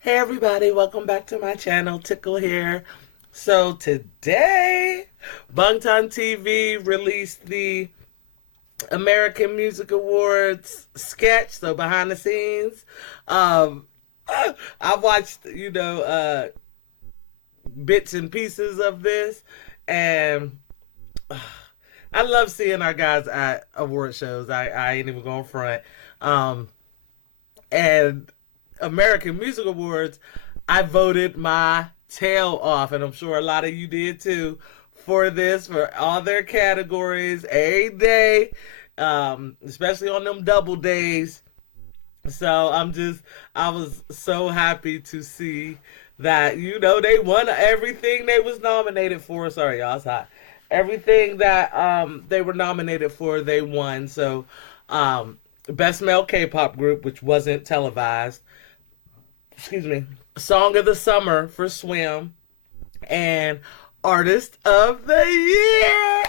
Hey everybody, welcome back to my channel, Tickle here. So today, Bangtan TV released the American Music Awards sketch, so behind the scenes. I watched, bits and pieces of this, and I love seeing our guys at award shows. I ain't even going front. And American Music Awards, I voted my tail off, and I'm sure a lot of you did too, for this, for all their categories, a day, especially on them double days. So I was so happy to see that, they won everything they was nominated for. Sorry, y'all, it's hot. Everything that they were nominated for, they won. So, Best Male K-Pop Group, which wasn't televised. Excuse me. Song of the Summer for Swim. And Artist of the Year.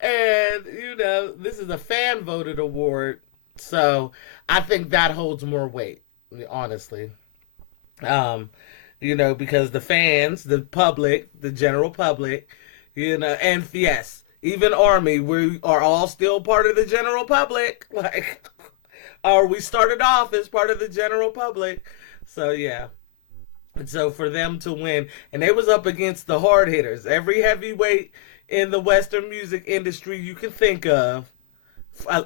And, this is a fan-voted award. So, I think that holds more weight, honestly. Because the fans, the public, the general public, and yes, even Army, we are all still part of the general public. Or we started off as part of the general public. So, yeah. And so for them to win, and they was up against the hard hitters. Every heavyweight in the Western music industry you can think of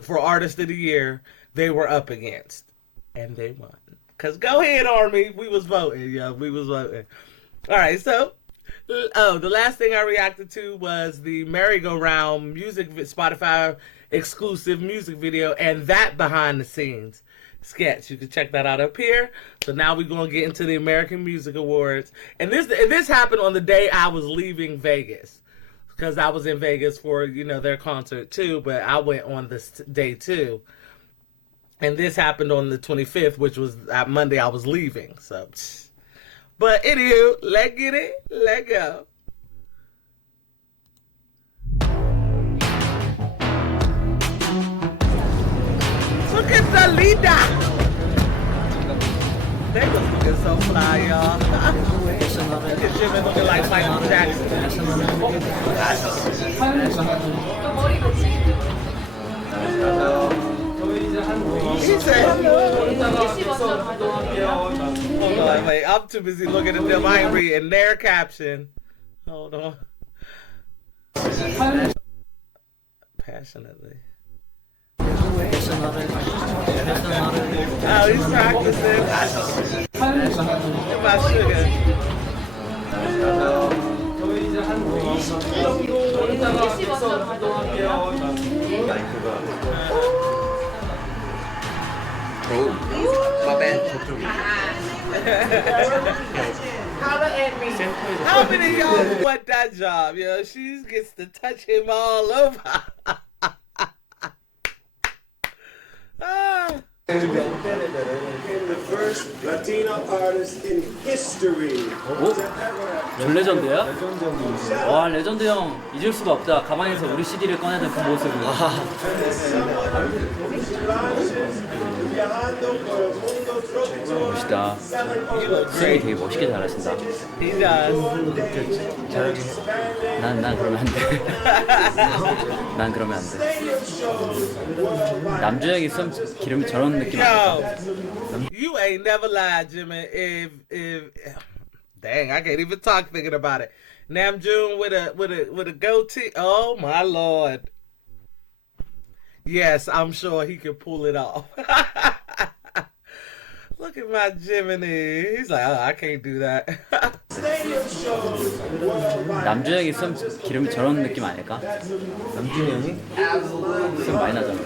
for Artist of the Year, they were up against. And they won. Because go ahead, Army. We was voting. Yeah, we was voting. All right, so the last thing I reacted to was the merry-go-round Spotify exclusive music video, and that behind the scenes sketch. You can check that out up here. So now we're gonna get into the American Music Awards, and this happened on the day I was leaving Vegas, because I was in Vegas for their concert too, but I went on this day too, and this happened on the 25th, which was that Monday I was leaving. So. But anywho, let's get it, let's go. Look at the leader. They was looking so fly, y'all. Look at Jimin looking like Michael Jackson. He said, hold on, wait, I'm too busy looking at them. I ain't reading their caption. Hold on. Passionately. Oh, he's practicing. Get my Suga. Oh, my bad. How many of y'all want that job? She gets to touch him all over. The first Latino artist in history. 전 레전드야? 와 레전드 형 잊을 수가 없다. 가방에서 우리 CD를 꺼내던 그 모습을. 멋있다. 수영이 되게 멋있게 잘하신다. 난 그러면 안 돼. 난 그러면 안 돼. 남주혁이 썸 기름이 저런 느낌 아닐까? You ain't never lied, Jimin. If dang, I can't even talk thinking about it. Namjoon with a goatee. Oh my lord. Yes, I'm sure he can pull it off. Look at my Jiminy. He's like, I can't do that. 남주혁이 썸 기름이 저런 느낌 아닐까? 남준이 형이? 썸 많이 나잖아.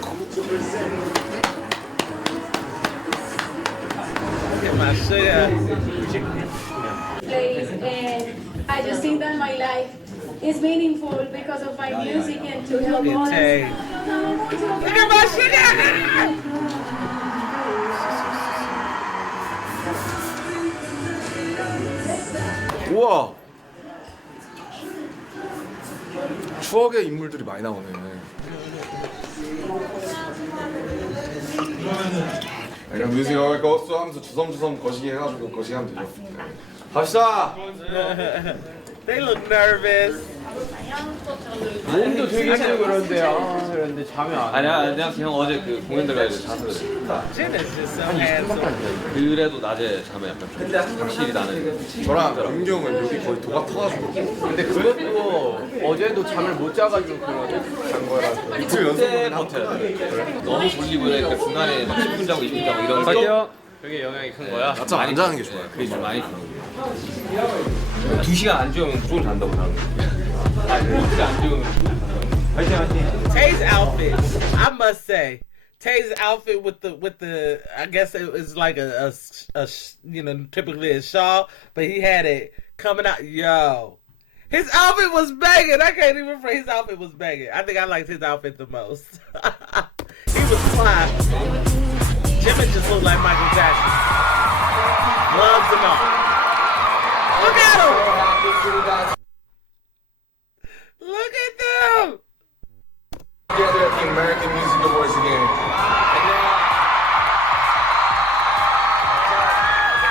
Look at my Suga. I just think that my life is meaningful because of my music and to help others. Look at my Suga! 우와! 추억의 인물들이 많이 나오네. 그냥 뮤직 어웨이 고스 하면서 주섬주섬 거시기 해가지고 거시기 하면 되죠. 네. 갑시다. They look nervous. 몸도 되게 힘들고 그런데 잠이 안 와. 아니야, 그냥 어제 그 공연 들어가야 돼 자서 그래. Jin is just so handsome. 그래도 낮에 잠에 약간 좀 확실히 나는. 저랑 민규 형은 여기 거의 도가 터가지고 근데 그것도 어제도 잠을 못 자가지고 그런 거라서. 이틀 연속으로 버텨야 돼. 너무 졸리고 그러니까 중간에 막 10분 자고 20분 자고 이런 거. 그게 영향이 큰 거야? 낮잠 안 자는 게 좋아요. 그게 좀 많이 그런 거. 2시간 안 주면 좀 잔다고 나는. 2시간 안 주면. Tay's outfit, I must say, Tay's outfit with the I guess it was like a you know, typically a shawl, but he had it coming out. Yo, his outfit was banging. I can't even remember. His outfit was banging. I think I liked his outfit the most. He was fly. Jimin just looked like Michael Jackson. Gloves and all. Look at him. Look at them. Together at the American Music Awards again. And now,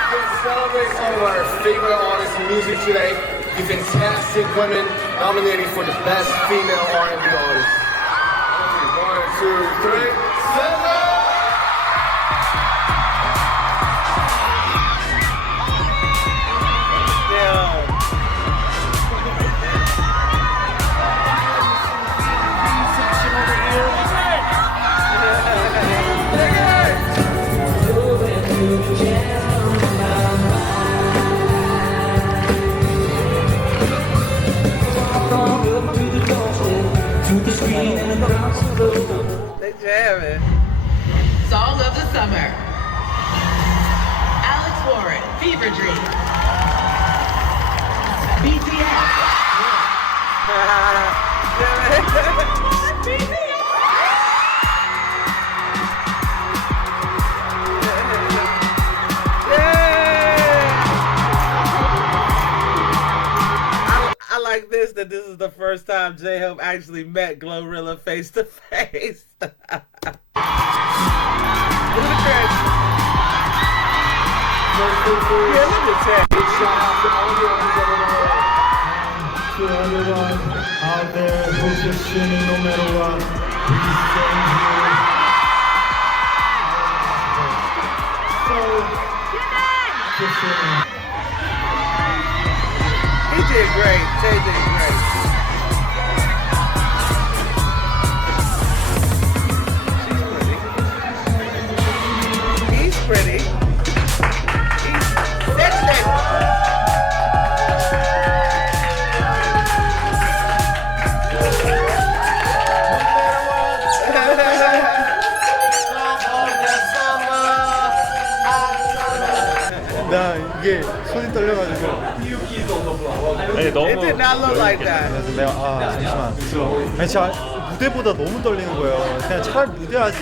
to celebrate some of our favorite artists in music today, the fantastic women nominated for the best female R&B artist. 1, 2, 3, Suga! They jamming. Song of the Summer. Alex Warren, Fever Dream. BTS. I like this, that this is the first time J-Hope actually met Glorilla face to face. Look at the crash. Yeah, look at that. To everyone out there who's listening, no matter what, we stand here. He did great. Tay did great. She's pretty. He's pretty. He's sexy. 나 이게 손이 떨려가지고. 아니 너무. It did not look like that. 그래서 내가 잠시만. 아니 진짜 무대보다 너무 떨리는 거예요. 그냥 차라리 무대하지.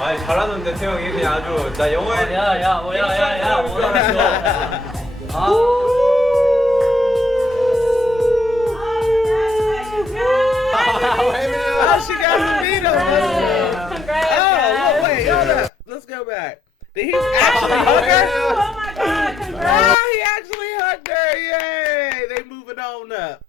아니 잘하는데 태형이 그냥 아주 나 영어에 야야 뭐라고 Oh, she got to meet him. Congrats, Oh, guys. wait, hold up. Let's go back. Did he actually hug her? Oh my God, congrats. Oh, he actually hugged her. Yay. They moving on up.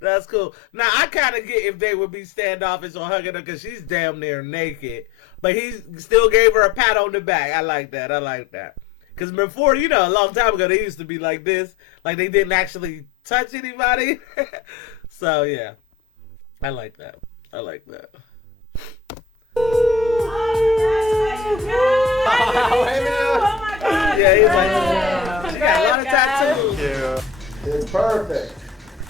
That's cool. Now, I kind of get if they would be standoffish or hugging her because she's damn near naked. But he still gave her a pat on the back. I like that. I like that. Because before, you know, a long time ago, they used to be like this. Like they didn't actually touch anybody. So, yeah. I like that. I like that. Oh my God. Yeah, he's like, she got a lot of tattoos. Yeah. It's perfect.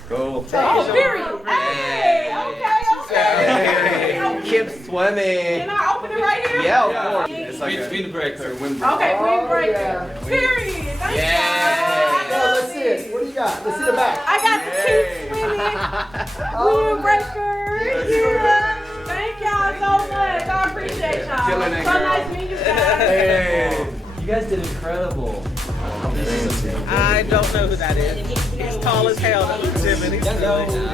Go. Oh, period. Hey, okay. keep swimming. Can I open it right here? Yeah, of course. It's like windbreaker. Okay, windbreaker. Period. Thank you. Let's see it. What do you got? Let's see the back. I got the keep swimming. Windbreaker. Yeah. Thank y'all so much. I appreciate y'all. So nice meeting you guys. Hey. You guys did incredible. I don't know who that is. He's tall as hell. Jimin. He's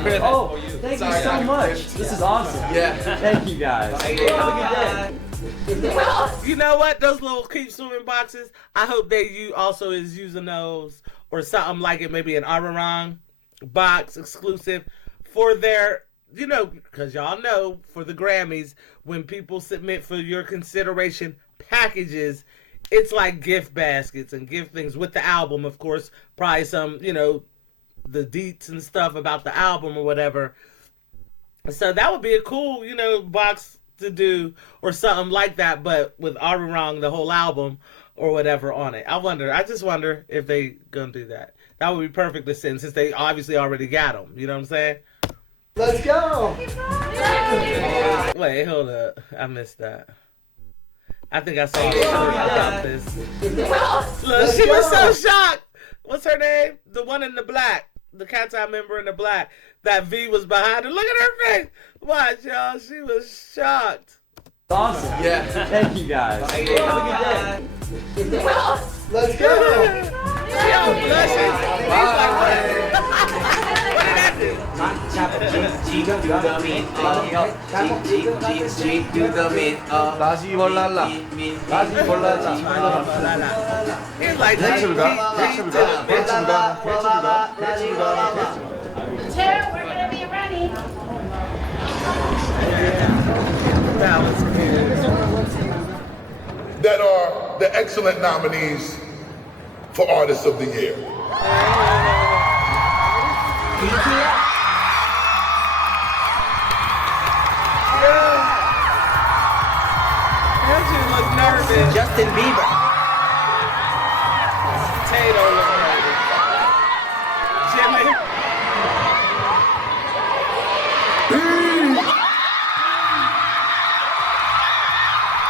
really Oh, thank you so much. This is awesome. Yeah. Thank you guys. Have a good day. You know what? Those little keep swimming boxes. I hope they also is using those or something like it. Maybe an Arirang box exclusive for their, you know, because y'all know for the Grammys when people submit for your consideration packages, it's like gift baskets and gift things with the album, of course. Probably some, you know, the deets and stuff about the album or whatever. So that would be a cool, you know, box to do or something like that, but with Arirang, the whole album or whatever on it. I just wonder if they gonna do that. That would be perfect to send since they obviously already got them. You know what I'm saying? Let's go. Wait, hold up. I missed that. I think I saw about this. Look, she was so shocked. What's her name? The one in the black. The Katai member in the black. That V was behind her. Look at her face. Watch, y'all. She was shocked. Awesome. Yeah. Thank you guys. Have a good day. Let's go. Yo, blushing. He's like, what? What did I do? 다시 볼랄라. 다시 볼랄라. He's like, Chair, we're gonna be ready. that was good. That are the excellent nominees for Artist of the Year. Andrew look nervous. Justin Bieber. Tato look nervous. Jimin.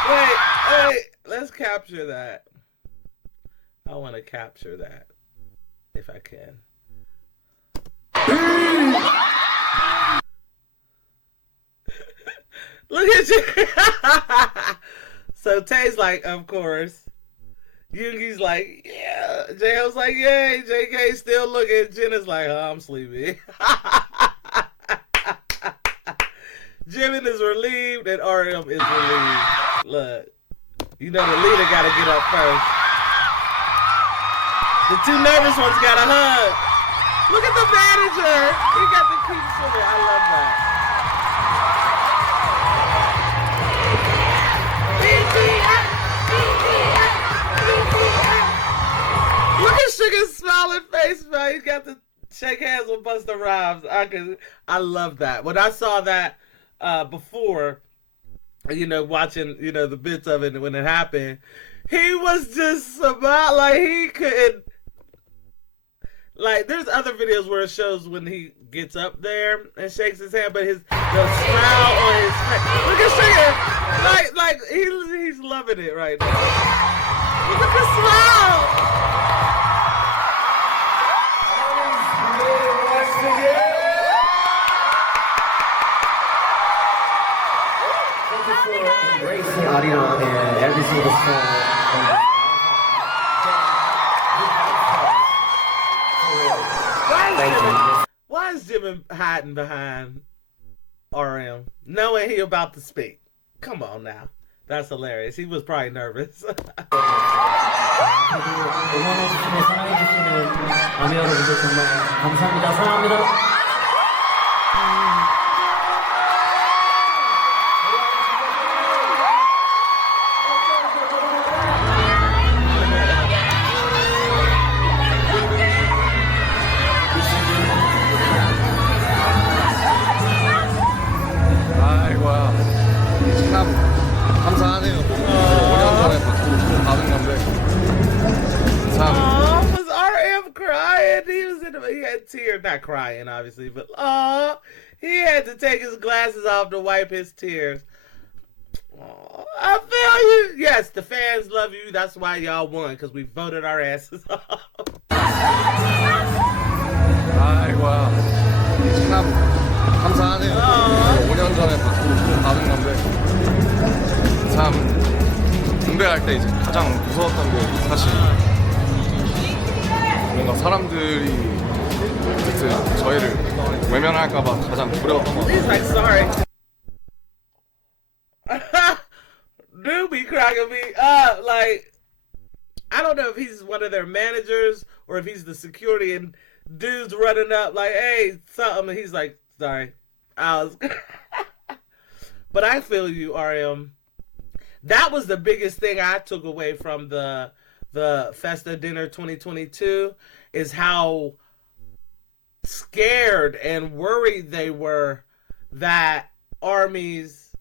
Wait, let's capture that. I want to capture that if I can. Look at you. So Tay's like, of course. Yoongi's like, yeah. J-Ho's like, yay. JK's still looking. Jenna's like, oh, I'm sleepy. Jimin is relieved and RM is relieved. Look, you know the leader got to get up first. The two nervous ones got a hug. Look at the manager. He got the keep swimming. I love that. Look at Suga's smiling face, man. He got to shake hands with Busta Rhymes. I love that. When I saw that before, you know, watching, you know, the bits of it when it happened, he was just about like he couldn't. Like, there's other videos where it shows when he gets up there and shakes his hand, but the smile on his face. Look at Suga. Like he's loving it right now. Look at the smile. Embracing Arirang and every single song. Why is Jimin hiding behind RM, knowing he about to speak? Come on now. That's hilarious. He was probably nervous. 응원해주시고 사랑해주시는 아미 여러분들 정말 감사합니다. 사랑합니다. Tear, not crying obviously, but he had to take his glasses off to wipe his tears. I feel you. Yes, the fans love you. That's why y'all won, because we voted our asses off. 아이고야. 참 감사하네요. 5년 전에 받은 건데 참 공백할 때 이제 가장 무서웠던 게 사실 뭔가 사람들이 어쨌든 저희를 외면할까봐 가장 두려웠던 것 같아요. He's like, sorry. Dude be cracking me up. Like, I don't know if he's one of their managers or if he's the security, and dude's running up like, hey, something, and he's like, sorry. But I feel you, RM. That was the biggest thing I took away from the Festa Dinner 2022 is how scared and worried they were that armies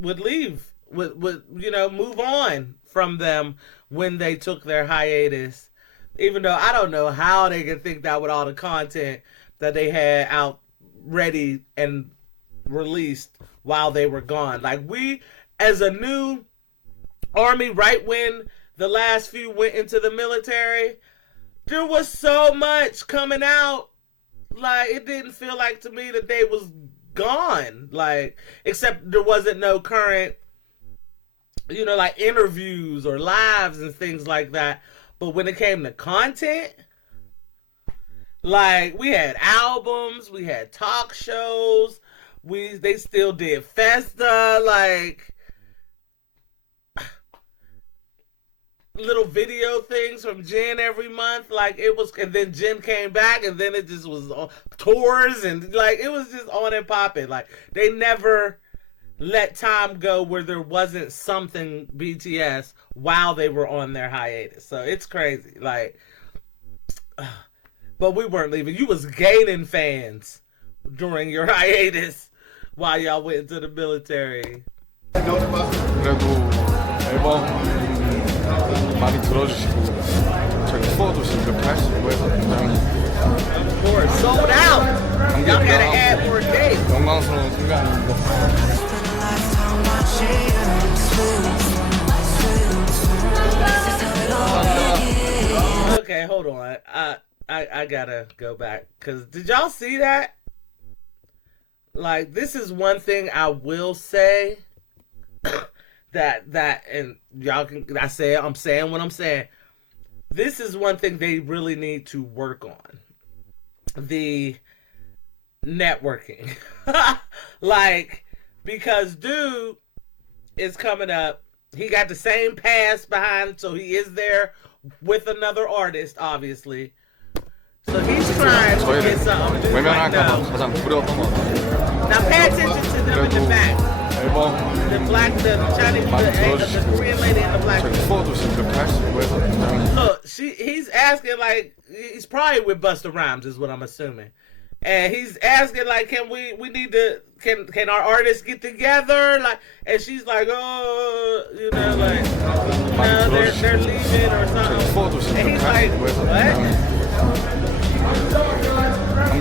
would leave, would move on from them when they took their hiatus. Even though I don't know how they could think that with all the content that they had out ready and released while they were gone. Like, we, as a new army, right when the last few went into the military, there was so much coming out. Like, it didn't feel like to me that they was gone. Like, except there wasn't no current, like interviews or lives and things like that. But when it came to content, like, we had albums, we had talk shows, they still did Festa, like little video things from Jin every month. Like, it was, and then Jin came back, and then it just was on tours, and like, it was just on and popping. Like, they never let time go where there wasn't something BTS while they were on their hiatus. So it's crazy. Like, but we weren't leaving. You was gaining fans during your hiatus while y'all went into the military. 그래도 앨범 많이 들어주시고 저희 투어도 지금 이렇게 할 수 있고 해서 굉장히 Of course, sold out. Y'all gotta add more dates. 영광스러운 순간입니다. Okay, hold on. I gotta go back, because did y'all see that? Like, this is one thing I will say that and y'all can, I'm saying what I'm saying. This is one thing they really need to work on. The networking. Like, because dude is coming up. He got the same pass behind, so he is there with another artist, obviously. So he's trying to get something. 외면할까봐 가장 두려웠던 것 같아요. Now pay attention to them in the back. 앨범 The black, the Chinese, the Korean lady and the black. 저희 투어도 지금 이렇게 할 수 있고 해서 굉장히 Look, he's asking, like, he's probably with Busta Rhymes, is what I'm assuming. And he's asking, like, can we need to, can our artists get together? Like, and she's like, oh, like, no, they're leaving or something. And he's like, what?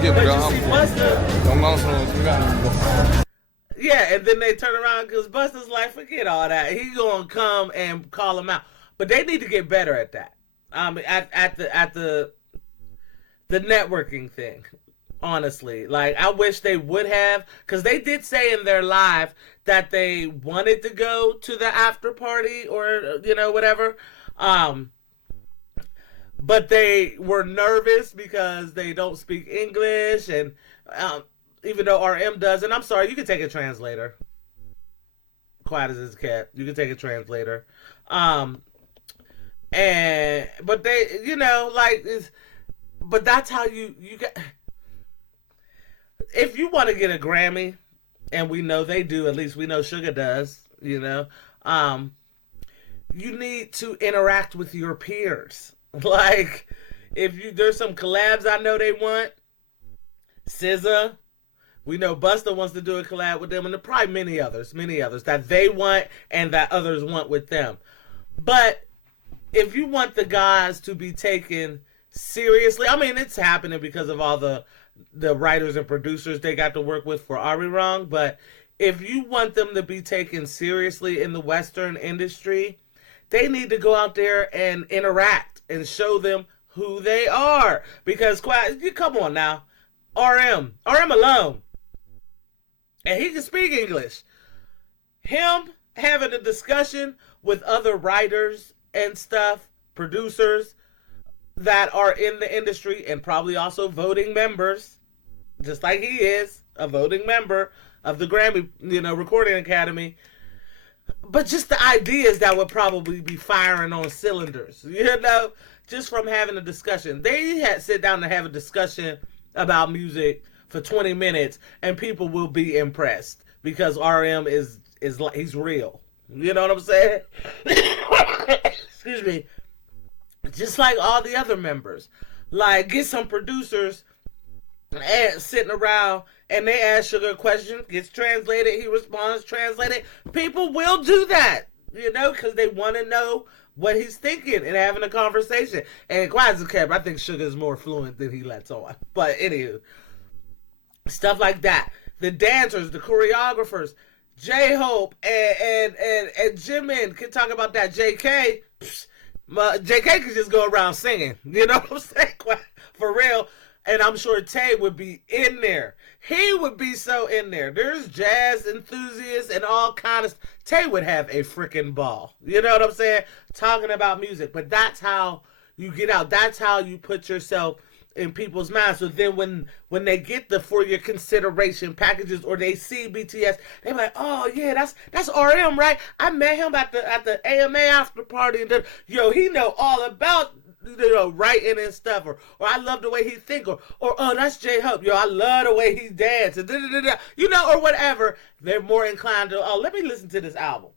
But you see Busta, 영광스러운 순간입니다. yeah, and then they turn around because Busta's like, forget all that. He's gonna come and call him out. But they need to get better at that. At the networking thing. Honestly, like, I wish they would have, because they did say in their live that they wanted to go to the after party or whatever, but they were nervous because they don't speak English, and even though RM does, and I'm sorry, you can take a translator. Quiet as his cat, you can take a translator, but they, like, but that's how you get. If you want to get a Grammy, and we know they do, at least we know Suga does, you need to interact with your peers. Like, there's some collabs I know they want. SZA, we know Busta wants to do a collab with them, and there are probably many others that they want and that others want with them. But if you want the guys to be taken seriously, I mean, it's happening because of all the writers and producers they got to work with for Arirang, but if you want them to be taken seriously in the Western industry, they need to go out there and interact and show them who they are. Because, come on now, RM alone, and he can speak English. Him having a discussion with other writers and stuff, producers, that are in the industry and probably also voting members, just like he is a voting member of the Grammy, Recording Academy. But just the ideas that would probably be firing on cylinders, just from having a discussion. They had sit down and have a discussion about music for 20 minutes, and people will be impressed because RM is like, he's real. You know what I'm saying? Excuse me. Just like all the other members. Like, get some producers and sitting around and they ask Suga a question, gets translated, he responds, translated. People will do that, because they want to know what he's thinking and having a conversation. And quite as a cap, I think Suga is more fluent than he lets on. But anywho, stuff like that. The dancers, the choreographers, J-Hope and Jimin can talk about that. JK can just go around singing. You know what I'm saying? For real. And I'm sure Tay would be in there. He would be so in there. There's jazz enthusiasts and all kind of... Tay would have a freaking ball. You know what I'm saying? Talking about music. But that's how you get out. That's how you put yourself in people's minds. So then when they get the for your consideration packages or they see BTS, they're like, oh yeah, that's RM, right? I met him at the AMA after party. And then, he know all about writing and stuff, or I love the way he think, or oh, that's J-Hope, I love the way he dance, and or whatever. They're more inclined to, oh, let me listen to this album.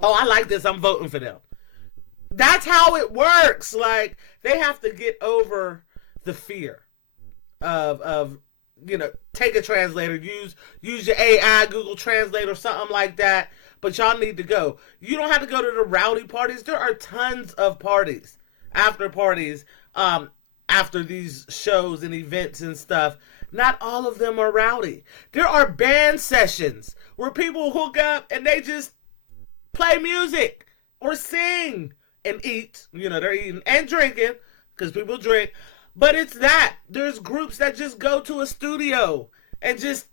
Oh, I like this, I'm voting for them. That's how it works. Like, they have to get over the fear of take a translator, use your AI, Google Translate or something like that, but y'all need to go. You don't have to go to the rowdy parties. There are tons of parties, after parties, after these shows and events and stuff. Not all of them are rowdy. There are band sessions where people hook up and they just play music or sing and eat. They're eating and drinking because people drink. But it's that. There's groups that just go to a studio and just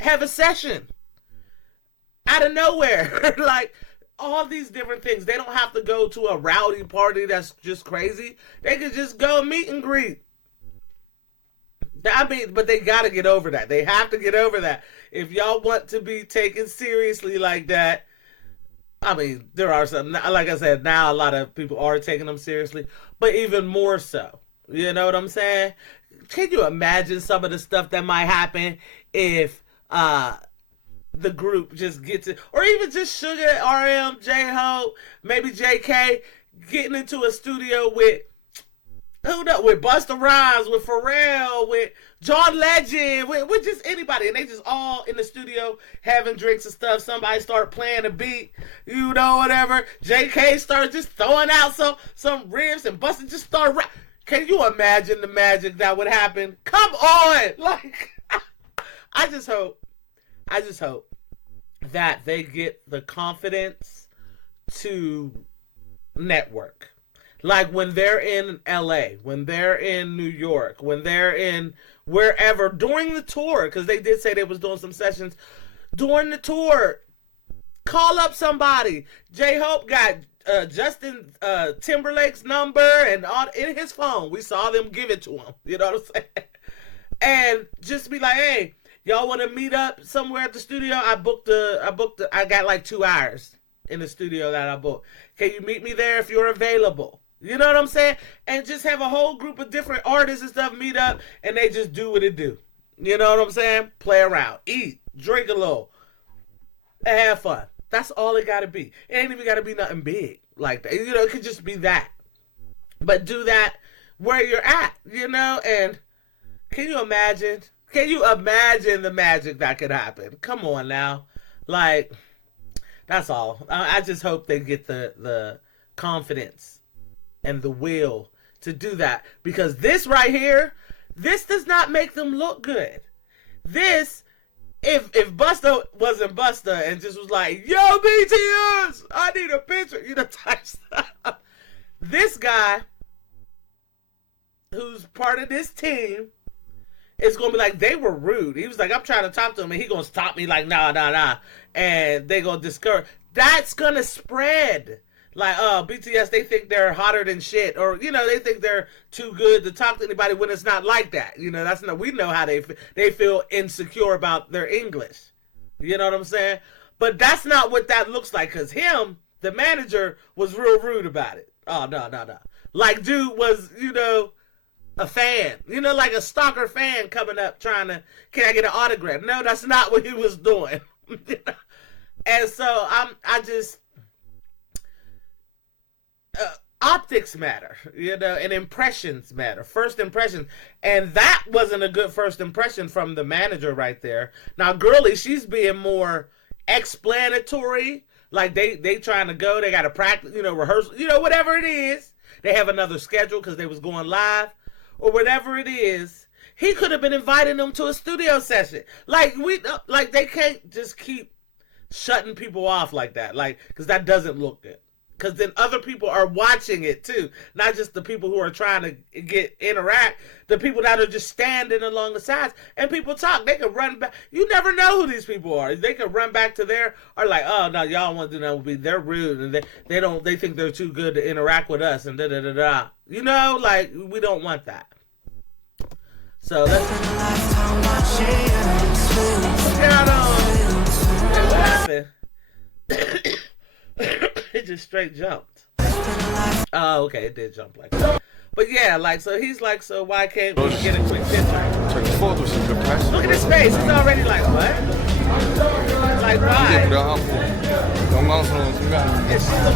have a session out of nowhere. Like, all these different things. They don't have to go to a rowdy party that's just crazy. They could just go meet and greet. I mean, but they got to get over that. They have to get over that. If y'all want to be taken seriously like that, I mean, there are some, like I said, now a lot of people are taking them seriously, but even more so. You know what I'm saying? Can you imagine some of the stuff that might happen if the group just gets it, or even just Suga, RM, J-Hope, maybe JK getting into a studio with with Busta Rhymes, with Pharrell, with John Legend, with just anybody, and they just all in the studio having drinks and stuff. Somebody start playing a beat, whatever. JK started just throwing out some riffs, and Busta just start rap. Can you imagine the magic that would happen? Come on! Like, I just hope that they get the confidence to network. Like when they're in LA, when they're in New York, when they're in wherever during the tour, because they did say they was doing some sessions during the tour. Call up somebody. J-Hope got Justin Timberlake's number and all in his phone. We saw them give it to him. You know what I'm saying? And just be like, hey, y'all want to meet up somewhere at the studio? I got like 2 hours in the studio that I booked. Can you meet me there if you're available? You know what I'm saying? And just have a whole group of different artists and stuff meet up, and they just do what it do. You know what I'm saying? Play around, eat, drink a little, and have fun. That's all it got to be. It ain't even got to be nothing big like that. It could just be that. But do that where you're at, and can you imagine? Can you imagine the magic that could happen? Come on now. Like, that's all. I just hope they get the confidence and the will to do that. Because this right here, this does not make them look good. This, if Busta wasn't Busta and just was like, yo, BTS, I need a picture, type stuff. This guy, who's part of this team, is going to be like, they were rude. He was like, I'm trying to talk to him, and he going to stop me like, nah. And they going to discourage. That's going to spread. Like, oh, BTS, they think they're hotter than shit, or they think they're too good to talk to anybody when it's not like that. That's not. We know how they feel insecure about their English. You know what I'm saying? But that's not what that looks like. Cause the manager, was real rude about it. Oh no. Like, dude was a fan. Like a stalker fan coming up trying to, can I get an autograph? No, that's not what he was doing. And so I just. Optics matter, and impressions matter. First impressions, and that wasn't a good first impression from the manager right there. Now, Girly, she's being more explanatory. Like they trying to go, they got to practice, rehearsal, whatever it is. They have another schedule because they was going live, or whatever it is. He could have been inviting them to a studio session. Like they can't just keep shutting people off like that, because that doesn't look good. Because then other people are watching it too. Not just the people who are trying to interact. The people that are just standing along the sides. And people talk. They can run back. You never know who these people are. They can run back to or like, oh, no, y'all want to do that with me. They're rude. And they think they're too good to interact with us. And da-da-da-da. Like, we don't want that. So let's get on. What happened? It just straight jumped. Oh, okay, it did jump like that. But yeah, so he's like, so why can't we get a quick picture? Look at his face. He's already like, what? Like, why? It's just a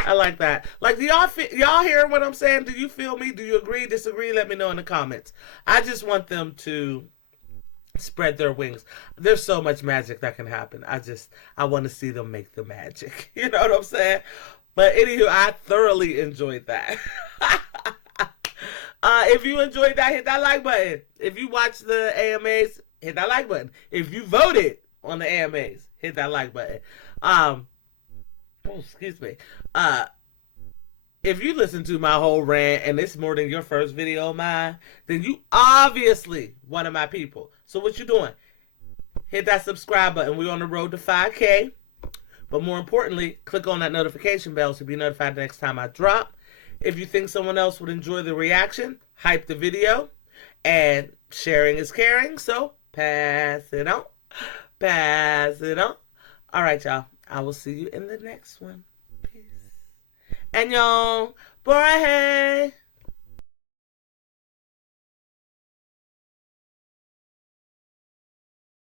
I like that. Like, do y'all hear what I'm saying? Do you feel me? Do you agree, disagree? Let me know in the comments. I just want them to spread their wings. There's so much magic that can happen. I want to see them make the magic. You know what I'm saying? But anywho, I thoroughly enjoyed that. If you enjoyed that, hit that like button. If you watch the AMAs, hit that like button. If you voted on the AMAs, hit that like button. Excuse me. If you listen to my whole rant and it's more than your first video of mine, then you obviously one of my people. So what you doing? Hit that subscribe button. We're on the road to 5K. But more importantly, click on that notification bell to be notified the next time I drop. If you think someone else would enjoy the reaction, hype the video. And sharing is caring, so pass it on. Pass it on. All right, y'all. I will see you in the next one. Peace. And y'all, bye.